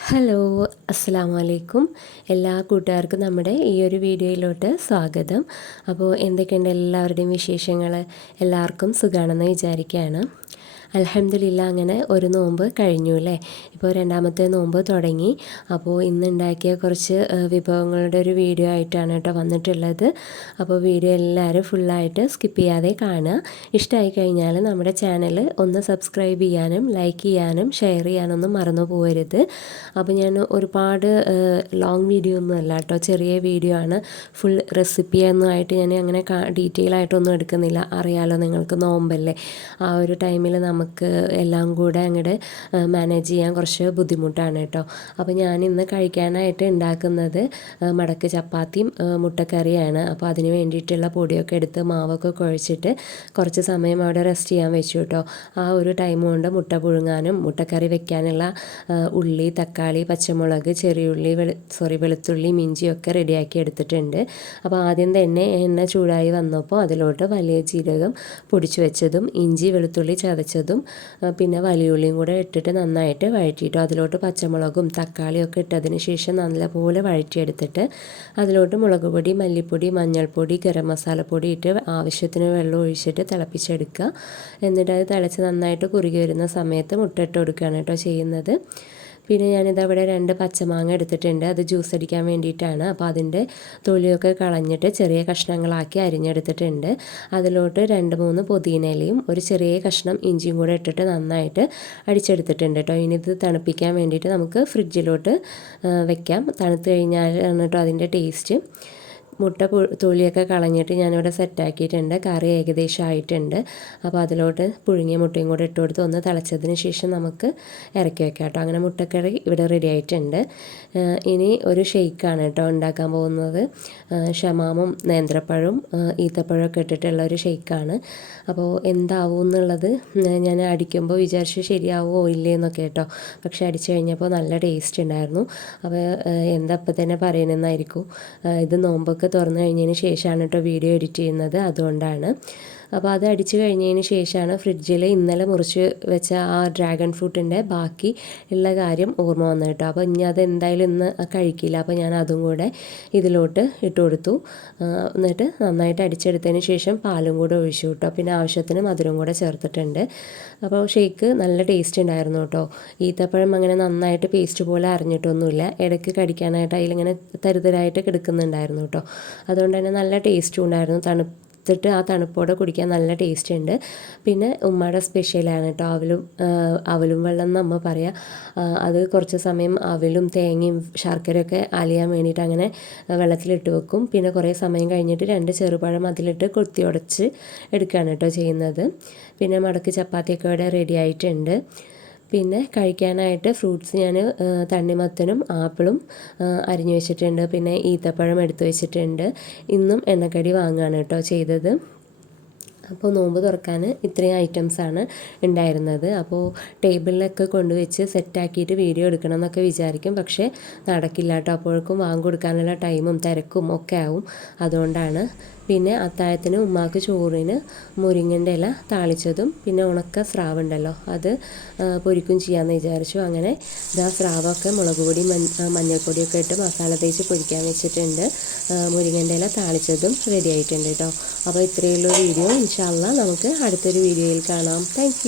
Hello, അസ്സലാമു അലൈക്കും. എല്ലാ കൂട്ടുകാർക്കും നമ്മുടെ ഈ ഒരു വീഡിയോയിലോട്ട് സ്വാഗതം. അപ്പോൾ എന്തൊക്കെയുണ്ട് എല്ലാവരുടെയും വിശേഷങ്ങൾ? എല്ലാവർക്കും സുഖമാണെന്ന് വിചാരിക്കുകയാണ്. അൽഹംദുലില്ലാ, അങ്ങനെ ഒരു നോമ്പ് കഴിഞ്ഞു അല്ലേ. ഇപ്പോൾ രണ്ടാമത്തെ നോമ്പ് തുടങ്ങി. അപ്പോൾ ഇന്നുണ്ടാക്കിയ കുറച്ച് വിഭവങ്ങളുടെ ഒരു വീഡിയോ ആയിട്ടാണ് കേട്ടോ വന്നിട്ടുള്ളത്. അപ്പോൾ വീഡിയോ എല്ലാവരും ഫുള്ളായിട്ട് സ്കിപ്പ് ചെയ്യാതെ കാണുക. ഇഷ്ടമായി കഴിഞ്ഞാൽ നമ്മുടെ ചാനൽ ഒന്ന് സബ്സ്ക്രൈബ് ചെയ്യാനും ലൈക്ക് ചെയ്യാനും ഷെയർ ചെയ്യാനൊന്നും മറന്നു പോകരുത്. അപ്പോൾ ഞാൻ ഒരുപാട് ലോങ് വീഡിയോ ഒന്നും അല്ല കേട്ടോ, ചെറിയ വീഡിയോ ആണ്. ഫുൾ റെസിപ്പിയൊന്നും ആയിട്ട് ഞാൻ അങ്ങനെ ഡീറ്റെയിൽ ആയിട്ടൊന്നും എടുക്കുന്നില്ല. അറിയാലോ നിങ്ങൾക്ക്, നോമ്പല്ലേ, ആ ഒരു ടൈമിൽ നമുക്ക് എല്ലാം കൂടെ അങ്ങോട്ട് മാനേജ് ചെയ്യാൻ കുറച്ച് ബുദ്ധിമുട്ടാണ് കേട്ടോ. അപ്പോൾ ഞാൻ ഇന്ന് കഴിക്കാനായിട്ട് ഉണ്ടാക്കുന്നത് മടക്ക് ചപ്പാത്തിയും മുട്ടക്കറിയാണ്. അപ്പോൾ അതിന് വേണ്ടിയിട്ടുള്ള പൊടിയൊക്കെ എടുത്ത് മാവൊക്കെ കുഴച്ചിട്ട് കുറച്ച് സമയം അവിടെ റെസ്റ്റ് ചെയ്യാൻ വെച്ചു കേട്ടോ. ആ ഒരു ടൈം കൊണ്ട് മുട്ട പുഴുങ്ങാനും മുട്ടക്കറി വെക്കാനുള്ള ഉള്ളി, തക്കാളി, പച്ചമുളക്, ചെറിയുള്ളി, വെളുത്തുള്ളി, ഇഞ്ചിയൊക്കെ റെഡിയാക്കി എടുത്തിട്ടുണ്ട്. അപ്പോൾ ആദ്യം തന്നെ എണ്ണ ചൂടായി വന്നപ്പോൾ അതിലോട്ട് വലിയ ജീരകം പൊടിച്ചു വെച്ചതും ഇഞ്ചി വെളുത്തുള്ളി ചതച്ചതും പിന്നെ വലിയ ഉള്ളിയും കൂടെ ഇട്ടിട്ട് നന്നായിട്ട് വഴറ്റിയിട്ടു. അതിലോട്ട് പച്ചമുളകും തക്കാളിയൊക്കെ ഇട്ടതിന് ശേഷം നല്ലപോലെ വഴറ്റിയെടുത്തിട്ട് അതിലോട്ട് മുളക് പൊടി, മല്ലിപ്പൊടി, മഞ്ഞൾപ്പൊടി, ഗരം മസാലപ്പൊടി ഇട്ട് ആവശ്യത്തിന് വെള്ളം ഒഴിച്ചിട്ട് തിളപ്പിച്ചെടുക്കുക. എന്നിട്ട് അത് തിളച്ച് നന്നായിട്ട് കുറുകി വരുന്ന സമയത്ത് മുട്ട ഇട്ട് കൊടുക്കുകയാണ് കേട്ടോ ചെയ്യുന്നത്. പിന്നെ ഞാനിതവിടെ 2 പച്ചമാങ്ങ എടുത്തിട്ടുണ്ട്. അത് ജ്യൂസ് അടിക്കാൻ വേണ്ടിയിട്ടാണ്. അപ്പോൾ അതിൻ്റെ തൊലിയൊക്കെ കളഞ്ഞിട്ട് ചെറിയ കഷ്ണങ്ങളാക്കി അരിഞ്ഞെടുത്തിട്ടുണ്ട്. അതിലോട്ട് 2-3 പുതിനയിലയും ഒരു ചെറിയ കഷ്ണം ഇഞ്ചിയും കൂടെ ഇട്ടിട്ട് നന്നായിട്ട് അടിച്ചെടുത്തിട്ടുണ്ട് കേട്ടോ. ഇനി ഇത് തണുപ്പിക്കാൻ വേണ്ടിയിട്ട് നമുക്ക് ഫ്രിഡ്ജിലോട്ട് വെക്കാം. തണുത്ത് കഴിഞ്ഞാലാണ് കേട്ടോ അതിൻ്റെ ടേസ്റ്റ്. മുട്ട തൊലിയൊക്കെ കളഞ്ഞിട്ട് ഞാനിവിടെ സെറ്റാക്കിയിട്ടുണ്ട്. കറി ഏകദേശം ആയിട്ടുണ്ട്. അപ്പോൾ അതിലോട്ട് പുഴുങ്ങിയ മുട്ടയും കൂടെ ഇട്ട് കൊടുത്ത് ഒന്ന് തിളച്ചതിന് ശേഷം നമുക്ക് ഇറക്കി വെക്കാം കേട്ടോ. അങ്ങനെ മുട്ടക്കറി ഇവിടെ റെഡി ആയിട്ടുണ്ട്. ഇനി ഒരു ഷെയ്ക്കാണ് കേട്ടോ ഉണ്ടാക്കാൻ പോകുന്നത്. ഷമാമും നേന്ത്രപ്പഴവും ഈത്തപ്പഴമൊക്കെ ഇട്ടിട്ടുള്ള ഒരു ഷെയ്ക്കാണ്. അപ്പോൾ എന്താവും എന്നുള്ളത് ഞാൻ അടിക്കുമ്പോൾ വിചാരിച്ചു ശരിയാവുമോ ഇല്ലേ എന്നൊക്കെ കേട്ടോ. പക്ഷേ അടിച്ചു കഴിഞ്ഞപ്പോൾ നല്ല ടേസ്റ്റ് ഉണ്ടായിരുന്നു. അപ്പോൾ എന്താ അപ്പം തന്നെ പറയണമെന്നായിരിക്കും. ഇത് നോമ്പൊക്കെ തുറന്നു കഴിഞ്ഞതിന് ശേഷമാണ് കേട്ടോ വീഡിയോ എഡിറ്റ് ചെയ്യുന്നത്, അതുകൊണ്ടാണ്. അപ്പോൾ അത് അടിച്ചു കഴിഞ്ഞതിന് ശേഷമാണ് ഫ്രിഡ്ജിൽ ഇന്നലെ മുറിച്ച് വെച്ച ആ ഡ്രാഗൺ ഫ്രൂട്ടിൻ്റെ ബാക്കി ഉള്ള കാര്യം ഓർമ്മ വന്നത് കേട്ടോ. അപ്പോൾ ഇനി അത് എന്തായാലും ഇന്ന് കഴിക്കില്ല. അപ്പോൾ ഞാൻ അതും കൂടെ ഇതിലോട്ട് ഇട്ട് കൊടുത്തു. എന്നിട്ട് നന്നായിട്ട് അടിച്ചെടുത്തതിന് ശേഷം പാലും കൂടെ ഒഴിച്ചു കേട്ടോ. പിന്നെ ആവശ്യത്തിന് മധുരം കൂടെ ചേർത്തിട്ടുണ്ട്. അപ്പോൾ ഷേക്ക് നല്ല ടേസ്റ്റ് ഉണ്ടായിരുന്നു കേട്ടോ. ഈത്തപ്പഴം അങ്ങനെ നന്നായിട്ട് പേസ്റ്റ് പോലെ അരിഞ്ഞിട്ടൊന്നുമില്ല. ഇടയ്ക്ക് കടിക്കാനായിട്ട് അതിലിങ്ങനെ തരുതരായിട്ട് കിടക്കുന്നുണ്ടായിരുന്നു കേട്ടോ. അതുകൊണ്ട് തന്നെ നല്ല ടേസ്റ്റും ഉണ്ടായിരുന്നു. തണുത്തിട്ട് ആ തണുപ്പോടെ കുടിക്കാൻ നല്ല ടേസ്റ്റ് ഉണ്ട്. പിന്നെ ഉമ്മയുടെ സ്പെഷ്യലാണ് കേട്ടോ അവലും വെള്ളം എന്ന് അമ്മ പറയാം. അത് കുറച്ച് സമയം അവലും തേങ്ങയും ശർക്കരയൊക്കെ അലിയാൻ വേണ്ടിയിട്ട് അങ്ങനെ വെള്ളത്തിലിട്ട് വെക്കും. പിന്നെ കുറേ സമയം കഴിഞ്ഞിട്ട് 2 ചെറുപഴം അതിലിട്ട് കൊത്തി ഉടച്ച് എടുക്കുകയാണ് കേട്ടോ ചെയ്യുന്നത്. പിന്നെ മടക്ക് ചപ്പാത്തിയൊക്കെ ഇവിടെ റെഡി ആയിട്ടുണ്ട്. പിന്നെ കഴിക്കാനായിട്ട് ഫ്രൂട്ട്സ് ഞാൻ തണ്ണിമത്തനും ആപ്പിളും അരിഞ്ഞു വെച്ചിട്ടുണ്ട്. പിന്നെ ഈത്തപ്പഴം എടുത്തു വെച്ചിട്ടുണ്ട്. ഇന്നും എണ്ണക്കടി വാങ്ങുകയാണ് കേട്ടോ ചെയ്തത്. അപ്പോൾ നോമ്പ് തുറക്കാൻ ഇത്രയും ഐറ്റംസാണ് ഉണ്ടായിരുന്നത്. അപ്പോൾ ടേബിളിലൊക്കെ കൊണ്ടുവച്ച് സെറ്റാക്കിയിട്ട് വീഡിയോ എടുക്കണം എന്നൊക്കെ വിചാരിക്കും. പക്ഷേ നടക്കില്ല കേട്ടോ. അപ്പോഴേക്കും വാങ്ങി കൊടുക്കാനുള്ള ടൈമും തിരക്കും ഒക്കെ ആവും. അതുകൊണ്ടാണ്. പിന്നെ അത്താഴത്തിന് ഉമ്മാക്ക് ചോറിന് മുരിങ്ങൻ്റെ ഇല താളിച്ചതും പിന്നെ ഉണക്ക സ്രാവ് ഉണ്ടല്ലോ അത് പൊരിക്കും ചെയ്യാമെന്ന് വിചാരിച്ചു. അങ്ങനെ ഇതാ സ്രാവൊക്കെ മുളക് പൊടി മഞ്ഞൾപ്പൊടിയൊക്കെ ഇട്ട് മസാല തേച്ച് പൊരിക്കാൻ വെച്ചിട്ടുണ്ട്. മുരിങ്ങൻ്റെ ഇല താളിച്ചതും റെഡി ആയിട്ടുണ്ട് കേട്ടോ. അപ്പോൾ ഇത്രയുള്ള വീഡിയോ. ഇൻഷാ അല്ലാഹ് നമുക്ക് അടുത്തൊരു വീഡിയോയിൽ കാണാം. താങ്ക്